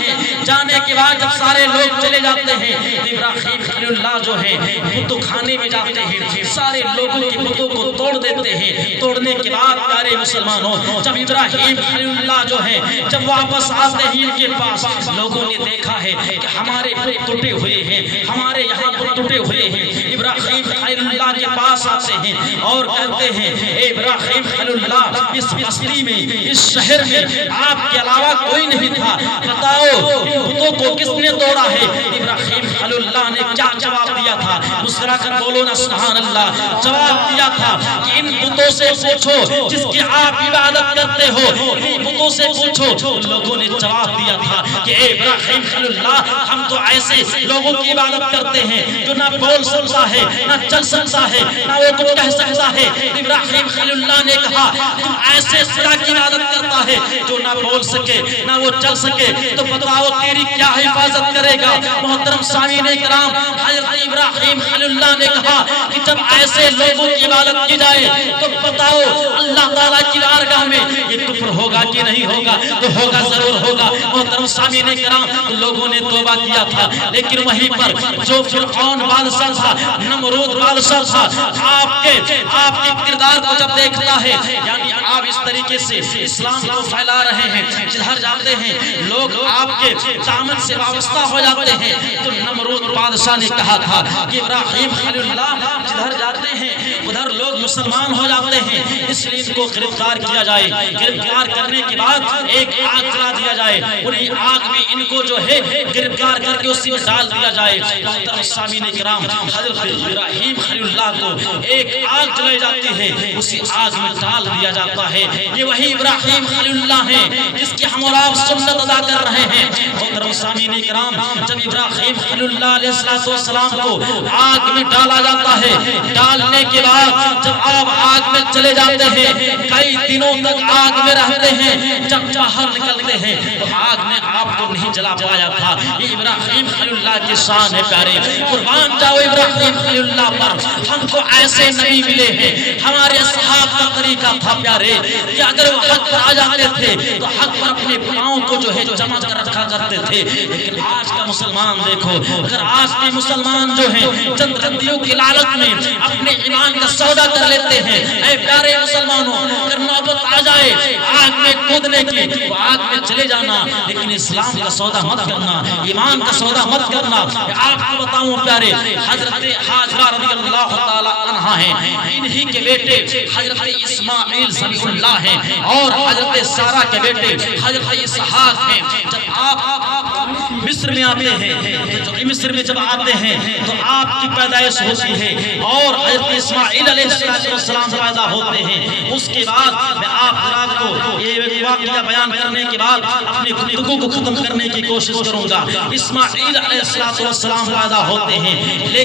ہیں. جانے کے بعد جب سارے لوگ چلے جاتے ہیں ابراہیم خلیل اللہ جو ہے بتوں خانے میں جاتے ہیں, سارے لوگوں کے بتوں کو توڑ دیتے ہیں. توڑنے کے بعد پیارے مسلمانوں جب ابراہیم خلیل اللہ جو ہے جب واپس آتے ہیں ان کے پاس, لوگوں نے دیکھا ہے کہ ہمارے بت ٹوٹے ہوئے ہیں, ہمارے یہاں بت ٹوٹے ہوئے ہیں. ابراہیم خلیل اللہ کے پاس آتے ہیں اور کہتے ہیں اے ابراہیم خلیل اللہ, اس بستی میں اس شہر میں آپ کے علاوہ کوئی نہیں تھا, بتاؤ بتوں کو کس نے توڑا ہے؟ ابراہیم خلیل اللہ نے کیا جواب دیا تھا؟ مسکرا کر بولو نا سبحان اللہ. جواب دیا تھا کہ ان بتوں سے پوچھو جس کی آپ عبادت کرتے ہو, ان بتوں سے پوچھو. لوگوں نے جواب دیا تھا کہ اے ابراہیم خلیل اللہ, ہم تو ایسے لوگوں کی عبادت کرتے ہیں جو نہ بول سکتا ہے, نہ چل سکتا ہے, نہ وہ کچھ کہہ سکتا ہے. ابراہیم خلیل اللہ نے کہا تم ایسے خدا کی عبادت کرتا ہے جو نہ بول سکے نہ وہ چل سکے, تو بتاؤ تیری کیا حفاظت کرے گا؟ محترم سامعین کرام, حضرت ابراہیم خلیل اللہ نے کہا کہ جب ایسے لوگوں کی عبادت کی جائے تو بتاؤ اللہ تعالیٰ کی بارگاہ میں یہ کفر ہوگا کہ نہیں ہوگا؟ تو ہوگا, ضرور ہوگا. محترم سامعین کرام, لوگوں نے توبہ کیا تھا, لیکن وہیں پر جو فرعون بادشاہ تھا, نمرود بادشاہ تھا, آپ کے کردار کو جب دیکھتا ہے, یعنی آپ اس طریقے سے اسلام کو پھیلا رہے ہیں, جدھر جاتے ہیں لوگ آپ کے دامن سے وابستہ ہو جاتے ہیں, تو نمرود بادشاہ نے کہا تھا کہ ابراہیم خلیل اللہ جدھر جاتے ہیں ادھر لوگ مسلمان ہو جاتے ہیں, اس لیے ان کو گرفتار کیا جائے. گرفتار کرنے کے بعد ایک آگ جلا دیا جائے, انہیں آگ میں ان کو جو ہے گرفتار کر کے اسی میں ڈال دیا جائے. سامعین کرام, حضرت ابراہیم خلیل اللہ کو ایک آگ جلائی جاتی ہے, اسی آگ میں ڈال دیا جاتا ہے. یہ وہی ابراہیم خلیل اللہ ہے جس کی ہم اور آپ سنت ادا کر رہے ہیں. محترم سامعین کرام, جب ابراہیم خلیل اللہ علیہ السلام کو آگ میں ڈالا جاتا ہے, ڈالنے کے بعد جب آپ آگ میں چلے جاتے ہیں, کئی دنوں تک آگ میں رہتے ہیں, جب باہر نکلتے ہیں تو آگ نے آپ کو نہیں جلا پایا تھا. یہ ابراہیم خلیل اللہ کی شان ہے پیارے. قربان جاؤ ابراہیم خلیل اللہ پر. ہم کو ایسے نبی ملے ہیں, ہمارے اصحاب کا طریقہ تھا پیارے کہ اگر وہ حق پر آ جاتے تھے تو حق پر اپنے پاؤں کو جو ہے جمع کر رکھا کرتے تھے. لیکن آج کا مسلمان دیکھو, اگر آج کے مسلمان جو ہیں چند رندیوں کی لالچ میں اپنے ایمان کا سودا کر لیتے ہیں. اے پیارے مسلمانوں, اگر نوبت آ جائے آگ میں کودنے کی تو آگ میں چلے جانا, لیکن اسلام کا سودا مت کرنا, ایمان کا سودا مت کرنا. آپ کو بتاؤں پیارے, حضرت حاجرہ رضی اللہ تعالی عنہا ہیں, انہی کے بیٹے حضرت اسماعیل ذبیح اللہ ہیں, اور حضرت سارہ کے بیٹے حضرت اسحاق ہیں. جب آپ مصر میں آتے ہیں, مصر میں جب آتے ہیں تو آپ کی پیدائش ہوتی ہے اور حضرت اسماعیل علیہ السلام پیدا ہوتے ہیں. اس کے بعد میں آپ حضرات کو یہ واقعہ بیان کرنے کے بعد اپنی گفتگو کو ختم کرنے کی کوشش کروں گا. اسماعیل علیہ السلام پیدا ہوتے ہیں,